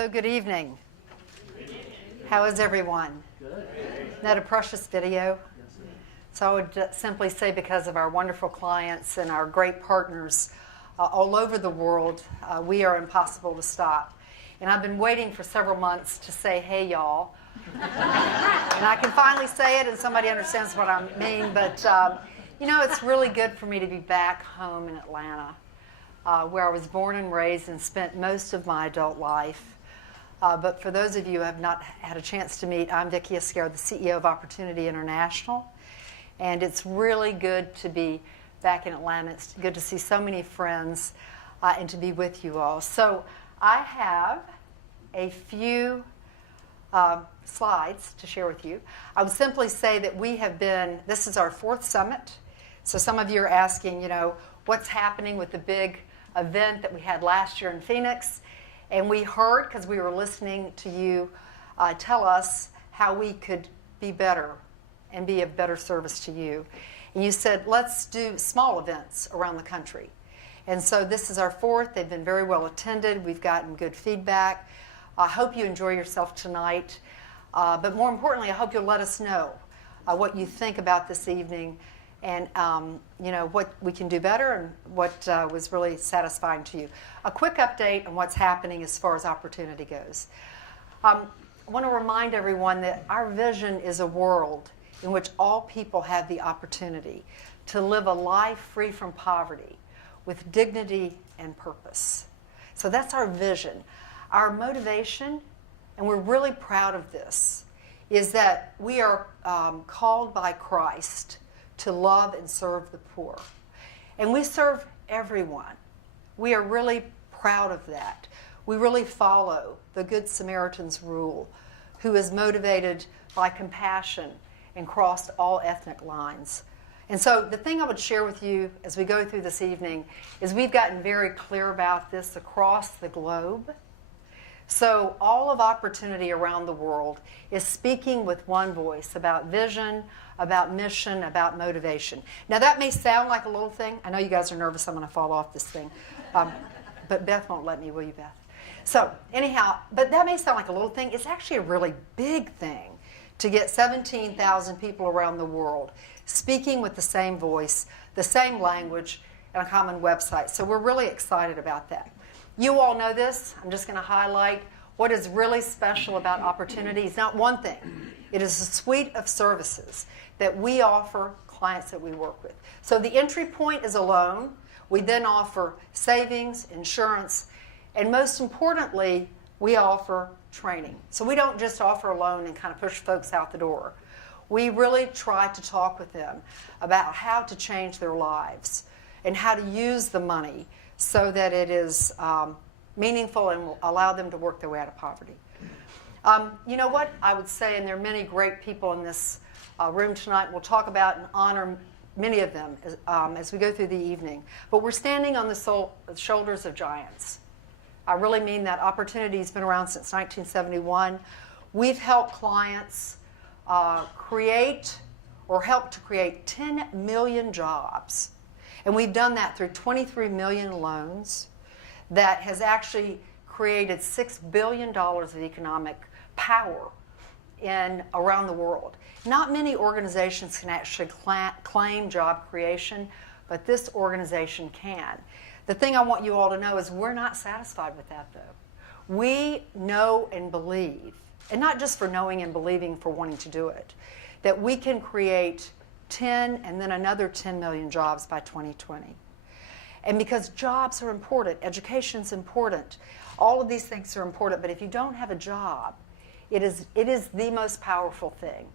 So good evening. How is everyone? Good. Isn't that a precious video? So I would simply say, because of our wonderful clients and our great partners all over the world, we are impossible to stop. And I've been waiting for several months to say, hey, y'all. And I can finally say it and somebody understands what I mean. But, you know, it's really good for me to be back home in Atlanta, where I was born and raised and spent most of my adult life. But for those of you who have not had a chance to meet, I'm Vicki Escarra, the CEO of Opportunity International. And it's really good to be back in Atlanta. It's good to see so many friends and to be with you all. So I have a few slides to share with you. I would simply say that this is our 4th summit. So some of you are asking, you know, what's happening with the big event that we had last year in Phoenix. And we heard, because we were listening to you tell us how we could be better and be of better service to you. And you said, let's do small events around the country. And so this is our 4th. They've been very well attended. We've gotten good feedback. I hope you enjoy yourself tonight. But more importantly, I hope you'll let us know what you think about this evening and you know, what we can do better and what was really satisfying to you. A quick update on what's happening as far as opportunity goes. I want to remind everyone that our vision is a world in which all people have the opportunity to live a life free from poverty with dignity and purpose. So that's our vision. Our motivation, and we're really proud of this, is that we are called by Christ to love and serve the poor. And we serve everyone. We are really proud of that. We really follow the Good Samaritan's rule, who is motivated by compassion and crossed all ethnic lines. And so the thing I would share with you as we go through this evening is we've gotten very clear about this across the globe. So all of Opportunity around the world is speaking with one voice about vision, about mission, about motivation. Now that may sound like a little thing. I know you guys are nervous I'm going to fall off this thing. But Beth won't let me, will you, Beth? So anyhow, but that may sound like a little thing. It's actually a really big thing to get 17,000 people around the world speaking with the same voice, the same language, and a common website. So we're really excited about that. You all know this. I'm just going to highlight what is really special about Opportunity. It's not one thing. It is a suite of services that we offer clients that we work with. So the entry point is a loan. We then offer savings, insurance, and most importantly, we offer training. So we don't just offer a loan and kind of push folks out the door. We really try to talk with them about how to change their lives and how to use the money so that it is meaningful and will allow them to work their way out of poverty. You know what I would say, and there are many great people in this room tonight. We'll talk about and honor many of them as we go through the evening. But we're standing on the shoulders of giants. I really mean that. Opportunity has been around since 1971. We've helped clients create or help to create 10 million jobs. And we've done that through 23 million loans that has actually created $6 billion of economic power around the world. Not many organizations can actually claim job creation, but this organization can. The thing I want you all to know is we're not satisfied with that, though. We know and believe, and not just for knowing and believing, for wanting to do it, that we can create 10 and then another 10 million jobs by 2020. And because jobs are important, education's important, all of these things are important, but if you don't have a job, it is the most powerful thing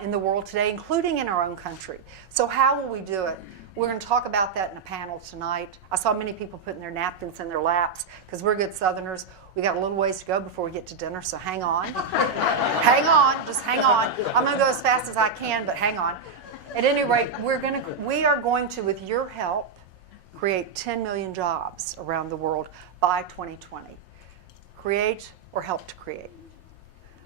in the world today, including in our own country. So how will we do it? We're going to talk about that in a panel tonight. I saw many people putting their napkins in their laps because we're good Southerners. We got a little ways to go before we get to dinner, so hang on. Hang on, just hang on. I'm going to go as fast as I can, but hang on. At any rate, we are going to, with your help, create 10 million jobs around the world by 2020. Create or help to create.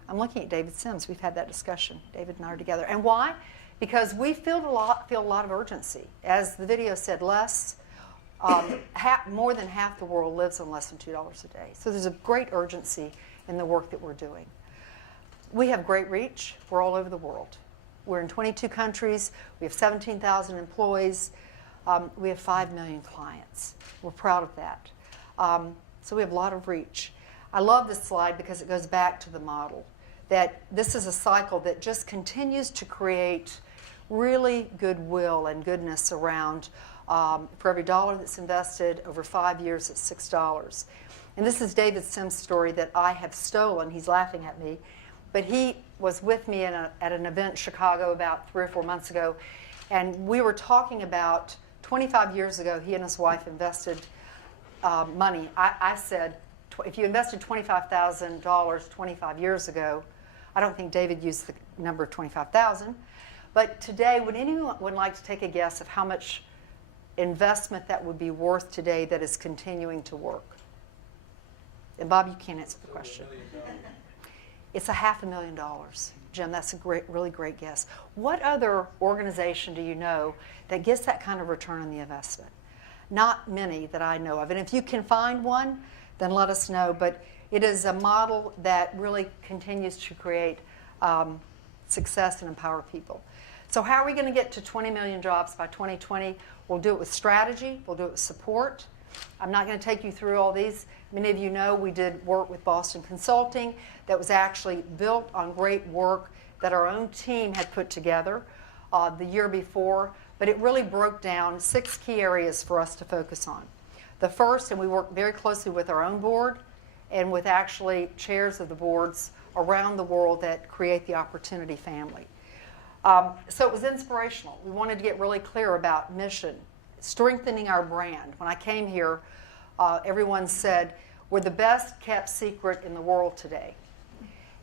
I'm looking at David Sims. We've had that discussion. David and I are together. And why? Because we feel a lot of urgency. As the video said, less More than half the world lives on less than $2 a day. So there's a great urgency in the work that we're doing. We have great reach. We're all over the world. We're in 22 countries. We have 17,000 employees. We have 5 million clients. We're proud of that. So we have a lot of reach. I love this slide because it goes back to the model, that this is a cycle that just continues to create really goodwill and goodness around. For every dollar that's invested, over 5 years, it's $6. And this is David Sims' story that I have stolen. He's laughing at me. But he was with me at an event in Chicago about 3 or 4 months ago. And we were talking about 25 years ago, he and his wife invested money. I said, if you invested $25,000 25 years ago, I don't think David used the number of 25,000. But today, would anyone like to take a guess of how much investment that would be worth today that is continuing to work? And Bob, you can't answer the question. It's $500,000. Jim, that's a really great guess. What other organization do you know that gets that kind of return on the investment? Not many that I know of. And if you can find one, then let us know. But it is a model that really continues to create success and empower people. So how are we going to get to 20 million jobs by 2020? We'll do it with strategy. We'll do it with support. I'm not going to take you through all these. Many of you know we did work with Boston Consulting that was actually built on great work that our own team had put together the year before. But it really broke down 6 key areas for us to focus on. The first, and we work very closely with our own board and with actually chairs of the boards around the world that create the Opportunity family. So it was inspirational. We wanted to get really clear about mission, strengthening our brand. When I came here, everyone said, we're the best kept secret in the world today.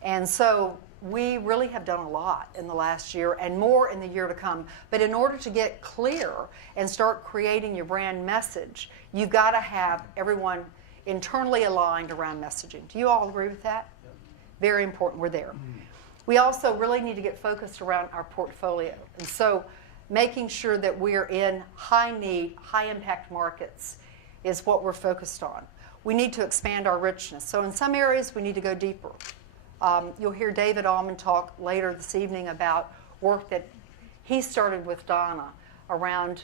And so we really have done a lot in the last year and more in the year to come. But in order to get clear and start creating your brand message, you've got to have everyone internally aligned around messaging. Do you all agree with that? Yep. Very important. We're there. We also really need to get focused around our portfolio. And so making sure that we're in high need, high impact markets is what we're focused on. We need to expand our richness. So in some areas, we need to go deeper. You'll hear David Allman talk later this evening about work that he started with Donna around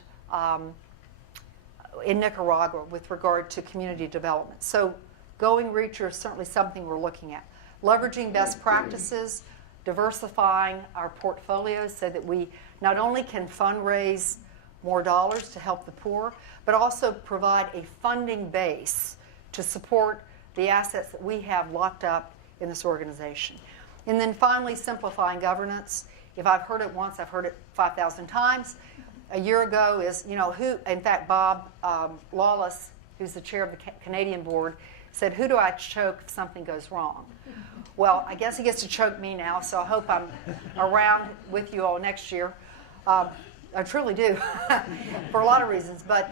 in Nicaragua with regard to community development. So going reacher is certainly something we're looking at. Leveraging best practices, diversifying our portfolios so that we not only can fundraise more dollars to help the poor, but also provide a funding base to support the assets that we have locked up in this organization. And then finally, simplifying governance. If I've heard it once, I've heard it 5,000 times. A year ago is, in fact, Bob Lawless, who's the chair of the Canadian board, said, who do I choke if something goes wrong? Well, I guess he gets to choke me now, so I hope I'm around with you all next year. I truly do, for a lot of reasons. But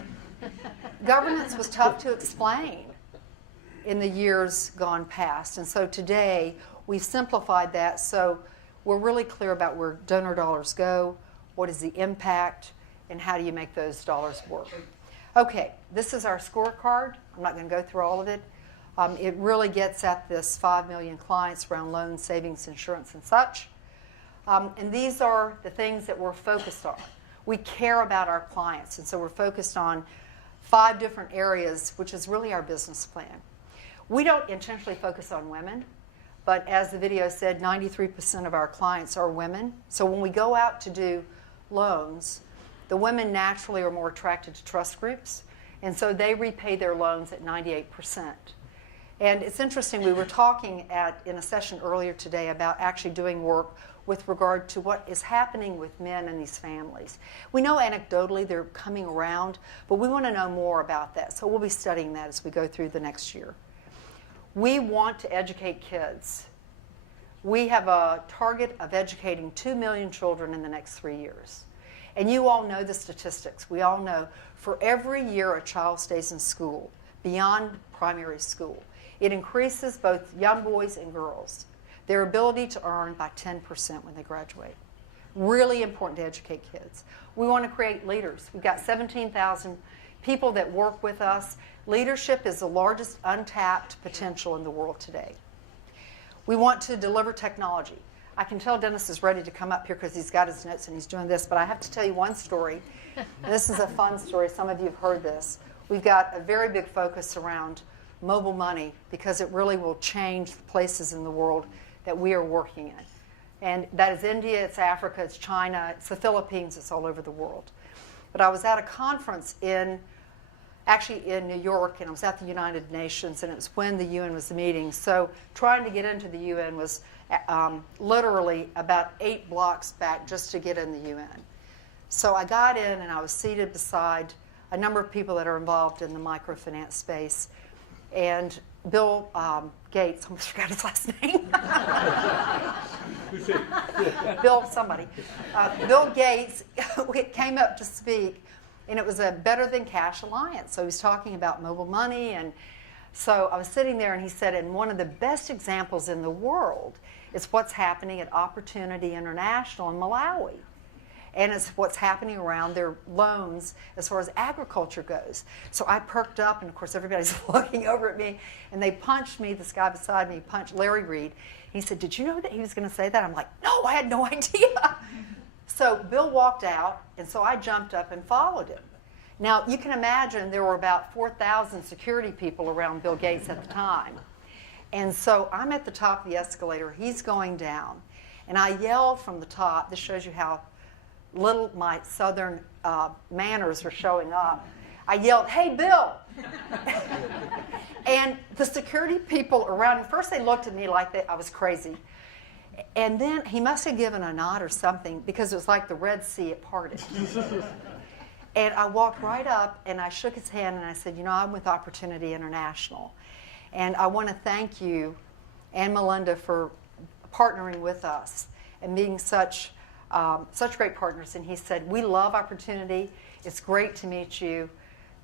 governance was tough to explain in the years gone past. And so today, we've simplified that so we're really clear about where donor dollars go, what is the impact, and how do you make those dollars work. Okay, this is our scorecard. I'm not going to go through all of it. It really gets at this 5 million clients around loans, savings, insurance, and such. And these are the things that we're focused on. We care about our clients, and so we're focused on 5 different areas, which is really our business plan. We don't intentionally focus on women, but as the video said, 93% of our clients are women. So when we go out to do loans, the women naturally are more attracted to trust groups, and so they repay their loans at 98%. And it's interesting, we were talking in a session earlier today about actually doing work with regard to what is happening with men in these families. We know anecdotally they're coming around, but we want to know more about that. So we'll be studying that as we go through the next year. We want to educate kids. We have a target of educating 2 million children in the next 3 years. And you all know the statistics. We all know for every year a child stays in school, beyond primary school, it increases both young boys and girls, their ability to earn by 10% when they graduate. Really important to educate kids. We want to create leaders. We've got 17,000 people that work with us. Leadership is the largest untapped potential in the world today. We want to deliver technology. I can tell Dennis is ready to come up here because he's got his notes and he's doing this, but I have to tell you one story. This is a fun story. Some of you have heard this. We've got a very big focus around mobile money because it really will change the places in the world that we are working in. And that is India, it's Africa, it's China, it's the Philippines, it's all over the world. But I was at a conference actually in New York, and I was at the United Nations, and it was when the UN was meeting. So trying to get into the UN was literally about 8 blocks back just to get in the UN. So I got in, and I was seated beside a number of people that are involved in the microfinance space. And Bill Gates, I almost forgot his last name. Bill somebody. Bill Gates came up to speak, and it was a Better Than Cash Alliance. So he was talking about mobile money, and so I was sitting there, and he said, and one of the best examples in the world is what's happening at Opportunity International in Malawi. And it's what's happening around their loans as far as agriculture goes. So I perked up, and of course everybody's looking over at me, and they punched me, this guy beside me punched Larry Reed. He said, did you know that he was going to say that? I'm like, no, I had no idea. So Bill walked out, and so I jumped up and followed him. Now, you can imagine there were about 4,000 security people around Bill Gates at the time. And so I'm at the top of the escalator. He's going down. And I yelled from the top. This shows you how little my southern manners are showing up. I yelled, hey, Bill. And the security people around him, first they looked at me like I was crazy. And then he must have given a nod or something because it was like the Red Sea, it parted. And I walked right up and I shook his hand and I said, you know, I'm with Opportunity International. And I want to thank you and Melinda for partnering with us and being such great partners. And he said, we love Opportunity. It's great to meet you.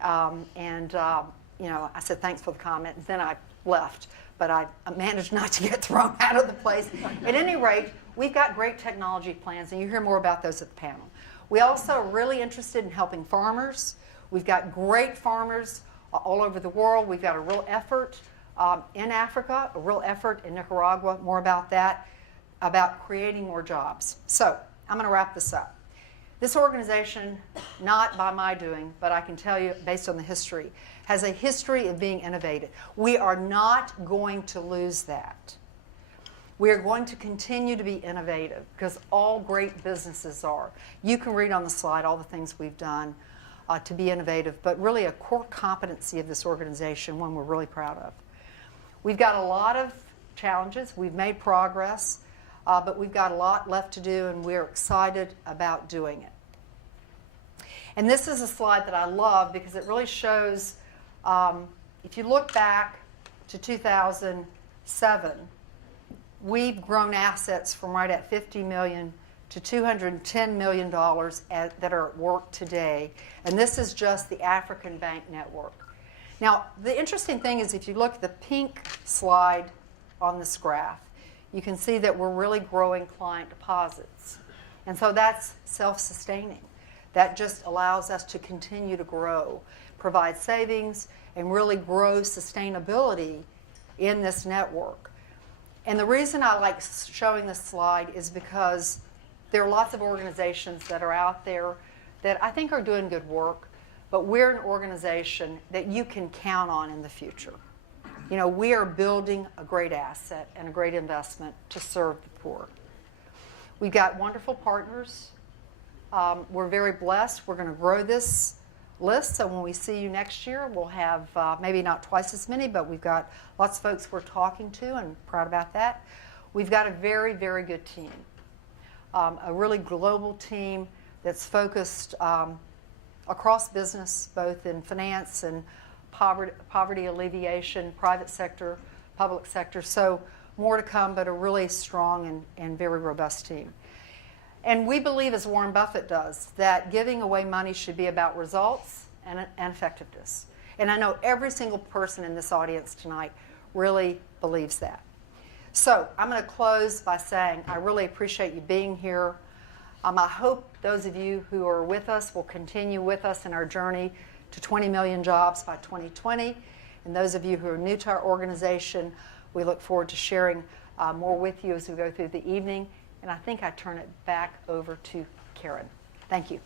You know, I said, thanks for the comment. And then I left. But I managed not to get thrown out of the place. At any rate, we've got great technology plans, and you hear more about those at the panel. We also are really interested in helping farmers. We've got great farmers all over the world. We've got a real effort in Africa, a real effort in Nicaragua, more about that, about creating more jobs. So I'm going to wrap this up. This organization, not by my doing, but I can tell you based on the history, has a history of being innovative. We are not going to lose that. We are going to continue to be innovative because all great businesses are. You can read on the slide all the things we've done to be innovative, but really a core competency of this organization, one we're really proud of. We've got a lot of challenges. We've made progress. But we've got a lot left to do, and we're excited about doing it. And this is a slide that I love because it really shows, if you look back to 2007, we've grown assets from right at $50 million to $210 million that are at work today. And this is just the African Bank Network. Now, the interesting thing is if you look at the pink slide on this graph, you can see that we're really growing client deposits. And so that's self-sustaining. That just allows us to continue to grow, provide savings, and really grow sustainability in this network. And the reason I like showing this slide is because there are lots of organizations that are out there that I think are doing good work, but we're an organization that you can count on in the future. You know, we are building a great asset and a great investment to serve the poor. We've got wonderful partners. We're very blessed. We're going to grow this list, so when we see you next year, we'll have maybe not twice as many, but we've got lots of folks we're talking to and proud about that. We've got a very, very good team, a really global team that's focused across business, both in finance and poverty alleviation, private sector, public sector. So more to come, but a really strong and very robust team. And we believe, as Warren Buffett does, that giving away money should be about results and effectiveness. And I know every single person in this audience tonight really believes that. So I'm going to close by saying I really appreciate you being here. I hope those of you who are with us will continue with us in our journey to 20 million jobs by 2020. And those of you who are new to our organization, we look forward to sharing more with you as we go through the evening. And I think I turn it back over to Karen. Thank you.